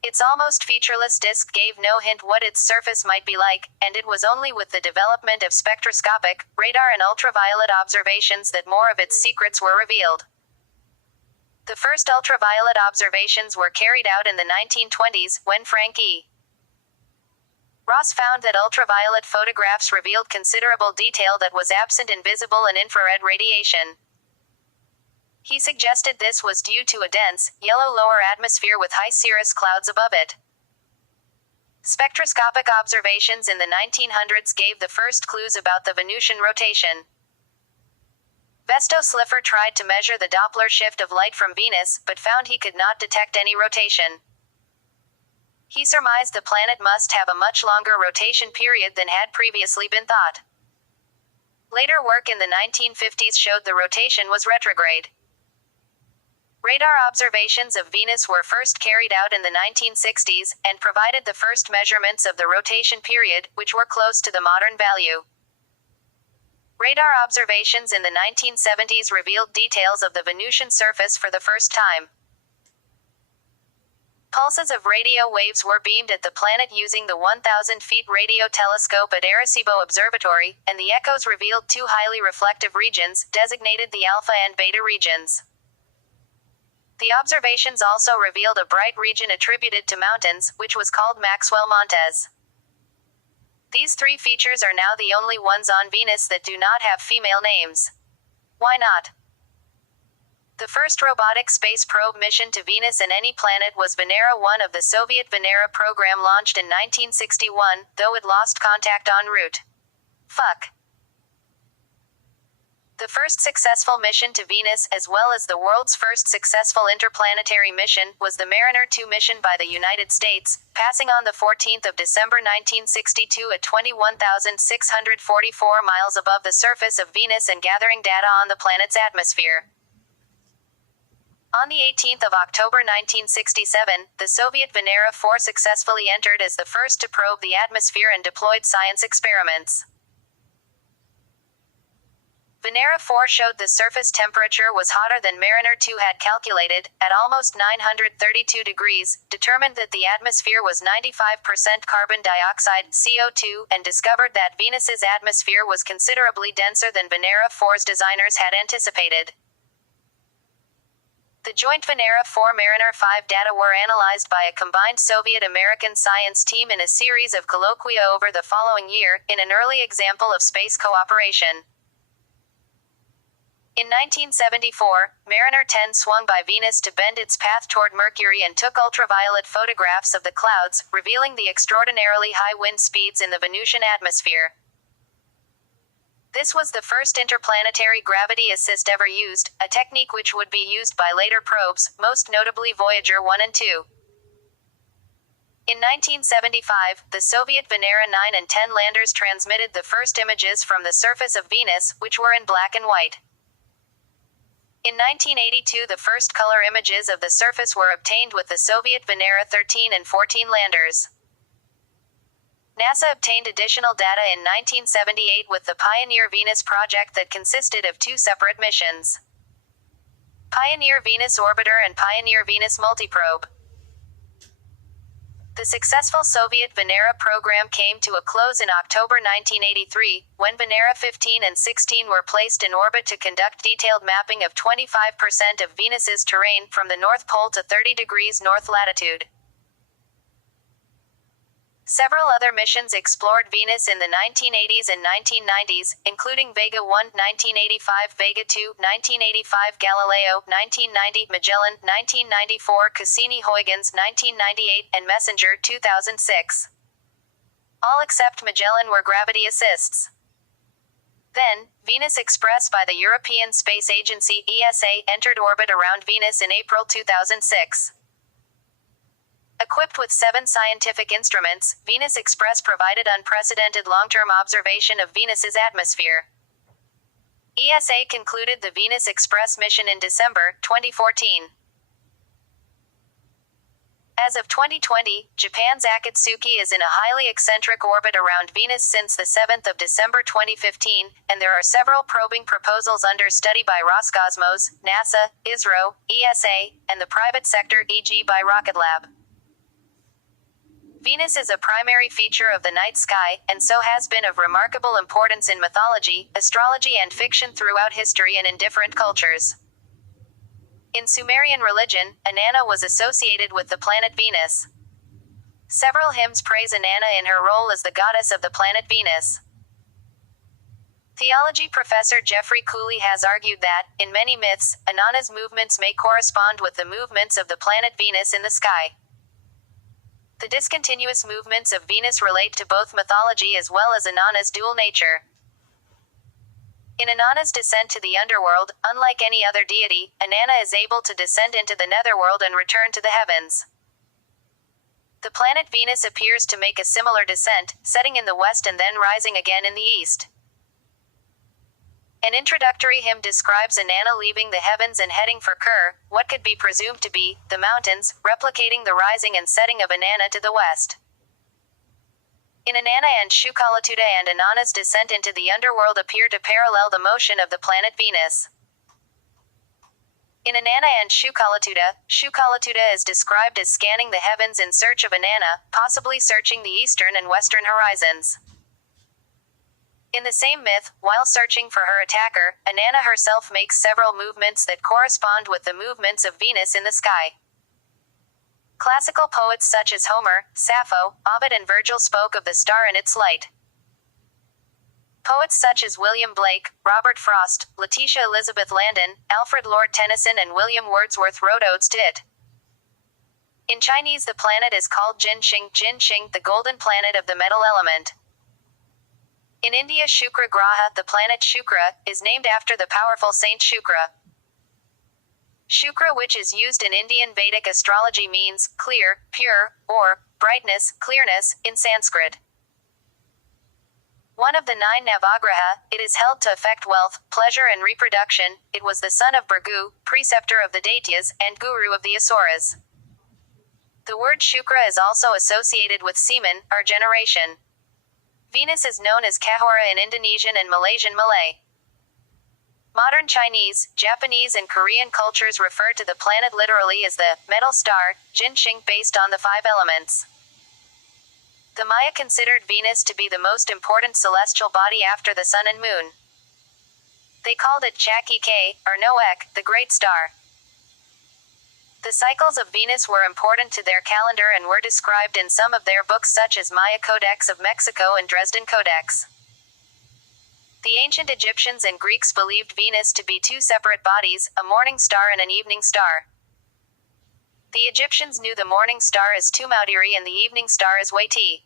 Its almost featureless disk gave no hint what its surface might be like, and it was only with the development of spectroscopic, radar and ultraviolet observations that more of its secrets were revealed. The first ultraviolet observations were carried out in the 1920s, when Frank E. Ross found that ultraviolet photographs revealed considerable detail that was absent in visible and infrared radiation. He suggested this was due to a dense, yellow lower atmosphere with high cirrus clouds above it. Spectroscopic observations in the 1900s gave the first clues about the Venusian rotation. Vesto Slipher tried to measure the Doppler shift of light from Venus, but found he could not detect any rotation. He surmised the planet must have a much longer rotation period than had previously been thought. Later work in the 1950s showed the rotation was retrograde. Radar observations of Venus were first carried out in the 1960s, and provided the first measurements of the rotation period, which were close to the modern value. Radar observations in the 1970s revealed details of the Venusian surface for the first time. Pulses of radio waves were beamed at the planet using the 1,000 feet radio telescope at Arecibo Observatory, and the echoes revealed two highly reflective regions, designated the alpha and beta regions. The observations also revealed a bright region attributed to mountains, which was called Maxwell Montes. These three features are now the only ones on Venus that do not have female names. Why not? The first robotic space probe mission to Venus and any planet was Venera 1 of the Soviet Venera program launched in 1961, though it lost contact en route. The first successful mission to Venus, as well as the world's first successful interplanetary mission, was the Mariner 2 mission by the United States, passing on the 14th of December 1962 at 21,644 miles above the surface of Venus and gathering data on the planet's atmosphere. On the 18th of October 1967, the Soviet Venera 4 successfully entered as the first to probe the atmosphere and deployed science experiments. Venera 4 showed the surface temperature was hotter than Mariner 2 had calculated, at almost 932 degrees, determined that the atmosphere was 95% carbon dioxide (CO2), and discovered that Venus's atmosphere was considerably denser than Venera 4's designers had anticipated. The joint Venera 4 Mariner 5 data were analyzed by a combined Soviet-American science team in a series of colloquia over the following year, in an early example of space cooperation. In 1974, Mariner 10 swung by Venus to bend its path toward Mercury and took ultraviolet photographs of the clouds, revealing the extraordinarily high wind speeds in the Venusian atmosphere. This was the first interplanetary gravity assist ever used, a technique which would be used by later probes, most notably Voyager 1 and 2. In 1975, the Soviet Venera 9 and 10 landers transmitted the first images from the surface of Venus, which were in black and white. In 1982, the first color images of the surface were obtained with the Soviet Venera 13 and 14 landers. NASA obtained additional data in 1978 with the Pioneer Venus project that consisted of two separate missions: Pioneer Venus Orbiter and Pioneer Venus Multiprobe. The successful Soviet Venera program came to a close in October 1983, when Venera 15 and 16 were placed in orbit to conduct detailed mapping of 25% of Venus's terrain from the North Pole to 30 degrees north latitude. Several other missions explored Venus in the 1980s and 1990s, including Vega 1, 1985, Vega 2, 1985, Galileo, 1990, Magellan, 1994, Cassini-Huygens, 1998, and Messenger, 2006. All except Magellan were gravity assists. Then, Venus Express by the European Space Agency, ESA, entered orbit around Venus in April 2006. Equipped with 7 scientific instruments, Venus Express provided unprecedented long-term observation of Venus's atmosphere. ESA concluded the Venus Express mission in December 2014. As of 2020, Japan's Akatsuki is in a highly eccentric orbit around Venus since the 7th of December 2015, and there are several probing proposals under study by Roscosmos, NASA, ISRO, ESA, and the private sector, e.g. by Rocket Lab. Venus is a primary feature of the night sky, and so has been of remarkable importance in mythology, astrology and fiction throughout history and in different cultures. In Sumerian religion, Inanna was associated with the planet Venus. Several hymns praise Inanna in her role as the goddess of the planet Venus. Theology professor Jeffrey Cooley has argued that, in many myths, Inanna's movements may correspond with the movements of the planet Venus in the sky. The discontinuous movements of Venus relate to both mythology as well as Inanna's dual nature. In Inanna's descent to the underworld, unlike any other deity, Inanna is able to descend into the netherworld and return to the heavens. The planet Venus appears to make a similar descent, setting in the west and then rising again in the east. An introductory hymn describes Inanna leaving the heavens and heading for Kur, what could be presumed to be the mountains, replicating the rising and setting of Inanna to the west. In Inanna and Shukalatuda and Inanna's descent into the underworld appear to parallel the motion of the planet Venus. In Inanna and Shukalatuda, Shukalatuda is described as scanning the heavens in search of Inanna, possibly searching the eastern and western horizons. In the same myth, while searching for her attacker, Inanna herself makes several movements that correspond with the movements of Venus in the sky. Classical poets such as Homer, Sappho, Ovid and Virgil spoke of the star and its light. Poets such as William Blake, Robert Frost, Letitia Elizabeth Landon, Alfred Lord Tennyson and William Wordsworth wrote odes to it. In Chinese the planet is called Jinxing, the golden planet of the metal element. In India Shukra Graha, the planet Shukra, is named after the powerful saint Shukra. Shukra, which is used in Indian Vedic astrology, means clear, pure, or brightness, clearness, in Sanskrit. One of the 9 Navagraha, it is held to affect wealth, pleasure and reproduction. It was the son of Bhrigu, preceptor of the Daityas, and guru of the Asuras. The word Shukra is also associated with semen, or generation. Venus is known as Kahora in Indonesian and Malaysian Malay. Modern Chinese, Japanese and Korean cultures refer to the planet literally as the metal star, Jinxing, based on the 5 elements. The Maya considered Venus to be the most important celestial body after the sun and moon. They called it Chak-Ek, or Noek, the great star. The cycles of Venus were important to their calendar and were described in some of their books such as Maya Codex of Mexico and Dresden Codex. The ancient Egyptians and Greeks believed Venus to be 2 separate bodies, a morning star and an evening star. The Egyptians knew the morning star as Tumautiri and the evening star as Waiti.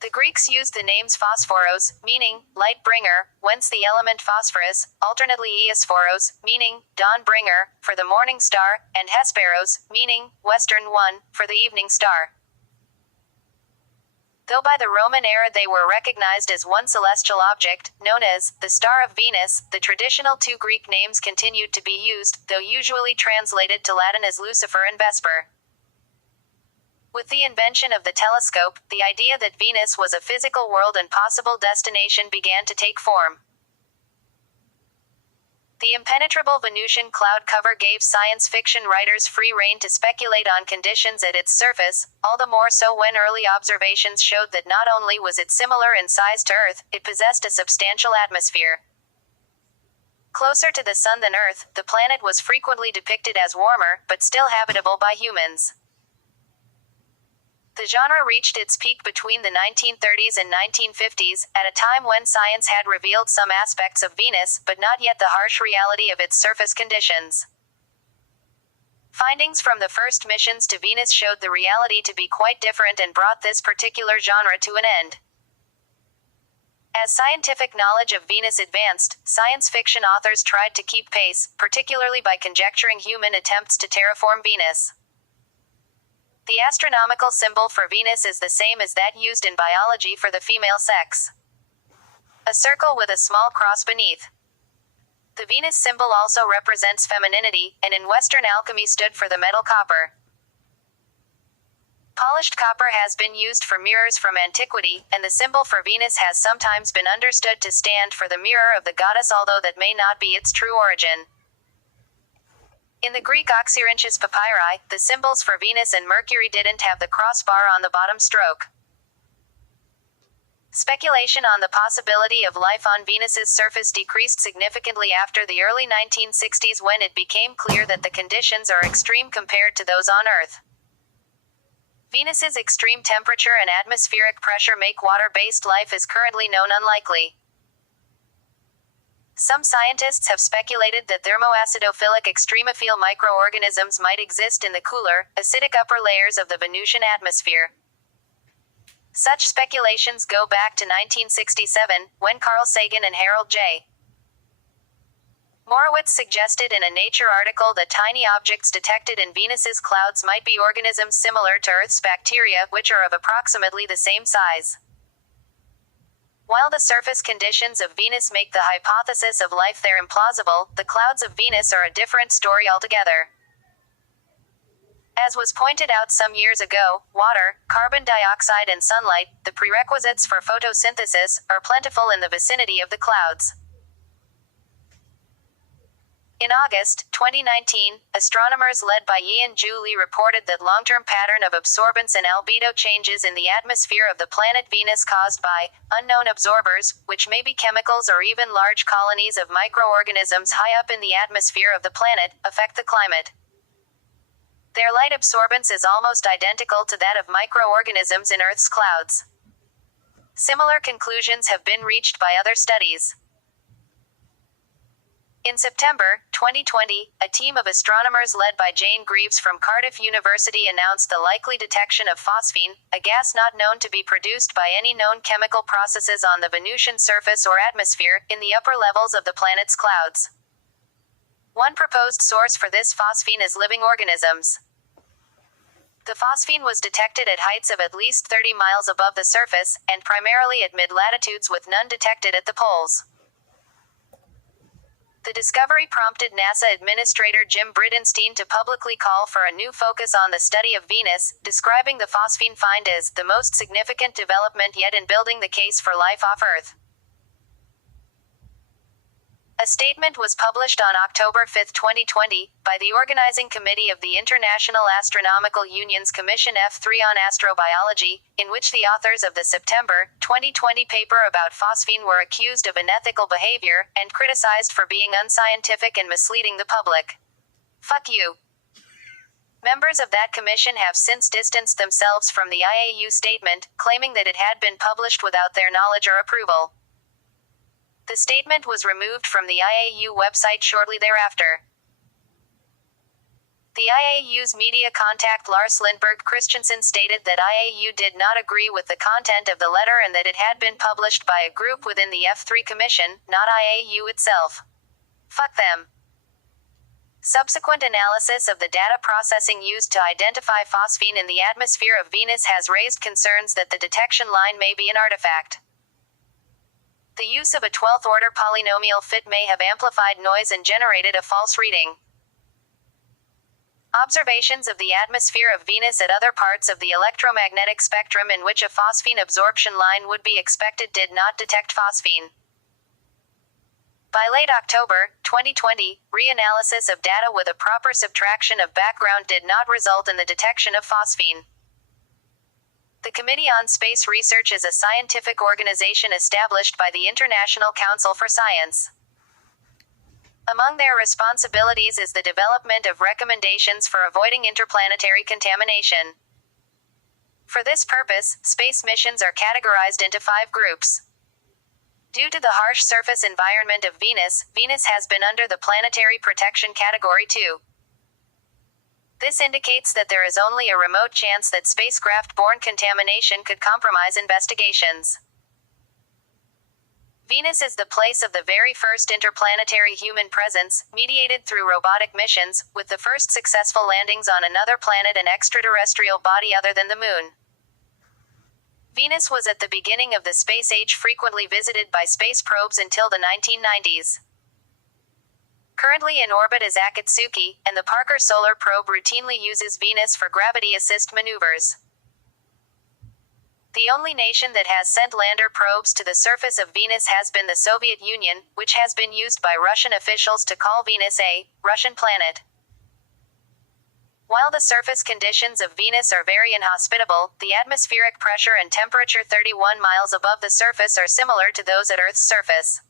The Greeks used the names Phosphoros, meaning light bringer, whence the element phosphorus, alternately Eosphoros, meaning dawn bringer, for the morning star, and Hesperos, meaning western one, for the evening star. Though by the Roman era they were recognized as one celestial object, known as the Star of Venus, the traditional 2 Greek names continued to be used, though usually translated to Latin as Lucifer and Vesper. With the invention of the telescope, the idea that Venus was a physical world and possible destination began to take form. The impenetrable Venusian cloud cover gave science fiction writers free rein to speculate on conditions at its surface, all the more so when early observations showed that not only was it similar in size to Earth, it possessed a substantial atmosphere. Closer to the Sun than Earth, the planet was frequently depicted as warmer, but still habitable by humans. The genre reached its peak between the 1930s and 1950s, at a time when science had revealed some aspects of Venus, but not yet the harsh reality of its surface conditions. Findings from the first missions to Venus showed the reality to be quite different and brought this particular genre to an end. As scientific knowledge of Venus advanced, science fiction authors tried to keep pace, particularly by conjecturing human attempts to terraform Venus. The astronomical symbol for Venus is the same as that used in biology for the female sex. A circle with a small cross beneath. The Venus symbol also represents femininity, and in Western alchemy stood for the metal copper. Polished copper has been used for mirrors from antiquity, and the symbol for Venus has sometimes been understood to stand for the mirror of the goddess, although that may not be its true origin. In the Greek Oxyrhynchus papyri, the symbols for Venus and Mercury didn't have the crossbar on the bottom stroke. Speculation on the possibility of life on Venus's surface decreased significantly after the early 1960s when it became clear that the conditions are extreme compared to those on Earth. Venus's extreme temperature and atmospheric pressure make water-based life is currently known unlikely. Some scientists have speculated that thermoacidophilic extremophile microorganisms might exist in the cooler, acidic upper layers of the Venusian atmosphere. Such speculations go back to 1967, when Carl Sagan and Harold J. Morowitz suggested in a Nature article that tiny objects detected in Venus's clouds might be organisms similar to Earth's bacteria, which are of approximately the same size. While the surface conditions of Venus make the hypothesis of life there implausible, the clouds of Venus are a different story altogether. As was pointed out some years ago, water, carbon dioxide and sunlight, the prerequisites for photosynthesis, are plentiful in the vicinity of the clouds. In August 2019, astronomers led by Ian Julie reported that long-term pattern of absorbance and albedo changes in the atmosphere of the planet Venus caused by unknown absorbers, which may be chemicals or even large colonies of microorganisms high up in the atmosphere of the planet, affect the climate. Their light absorbance is almost identical to that of microorganisms in Earth's clouds. Similar conclusions have been reached by other studies. In September 2020, a team of astronomers led by Jane Greaves from Cardiff University announced the likely detection of phosphine, a gas not known to be produced by any known chemical processes on the Venusian surface or atmosphere, in the upper levels of the planet's clouds. One proposed source for this phosphine is living organisms. The phosphine was detected at heights of at least 30 miles above the surface, and primarily at mid-latitudes with none detected at the poles. The discovery prompted NASA Administrator Jim Bridenstine to publicly call for a new focus on the study of Venus, describing the phosphine find as the most significant development yet in building the case for life off Earth. A statement was published on October 5, 2020, by the Organizing Committee of the International Astronomical Union's Commission F3 on Astrobiology, in which the authors of the September 2020 paper about phosphine were accused of unethical behavior, and criticized for being unscientific and misleading the public. Fuck you. Members of that commission have since distanced themselves from the IAU statement, claiming that it had been published without their knowledge or approval. The statement was removed from the IAU website shortly thereafter. The IAU's media contact Lars Lindberg Christensen stated that IAU did not agree with the content of the letter and that it had been published by a group within the F3 Commission, not IAU itself. Fuck them. Subsequent analysis of the data processing used to identify phosphine in the atmosphere of Venus has raised concerns that the detection line may be an artifact. The use of a 12th order polynomial fit may have amplified noise and generated a false reading. Observations of the atmosphere of Venus at other parts of the electromagnetic spectrum in which a phosphine absorption line would be expected did not detect phosphine. By late October 2020, reanalysis of data with a proper subtraction of background did not result in the detection of phosphine. The Committee on Space Research is a scientific organization established by the International Council for Science. Among their responsibilities is the development of recommendations for avoiding interplanetary contamination. For this purpose, space missions are categorized into 5 groups. Due to the harsh surface environment of Venus, Venus has been under the Planetary Protection Category 2. This indicates that there is only a remote chance that spacecraft-borne contamination could compromise investigations. Venus is the place of the very first interplanetary human presence, mediated through robotic missions, with the first successful landings on another planet and extraterrestrial body other than the Moon. Venus was at the beginning of the space age frequently visited by space probes until the 1990s. Currently in orbit is Akatsuki, and the Parker Solar Probe routinely uses Venus for gravity assist maneuvers. The only nation that has sent lander probes to the surface of Venus has been the Soviet Union, which has been used by Russian officials to call Venus a Russian planet. While the surface conditions of Venus are very inhospitable, the atmospheric pressure and temperature 31 miles above the surface are similar to those at Earth's surface.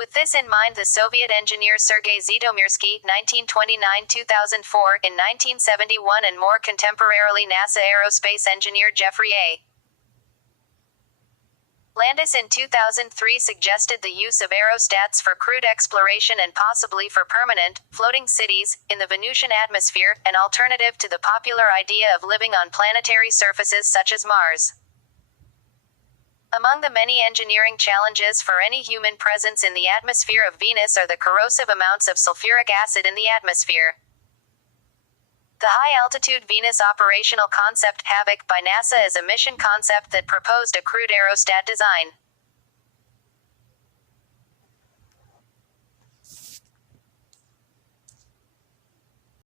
With this in mind, the Soviet engineer Sergei Zhytomyrsky (1929–2004) in 1971 and more contemporarily NASA aerospace engineer Jeffrey A. Landis in 2003 suggested the use of aerostats for crewed exploration and possibly for permanent, floating cities, in the Venusian atmosphere, an alternative to the popular idea of living on planetary surfaces such as Mars. Among the many engineering challenges for any human presence in the atmosphere of Venus are the corrosive amounts of sulfuric acid in the atmosphere. The high-altitude Venus operational concept HAVOC by NASA is a mission concept that proposed a crewed aerostat design.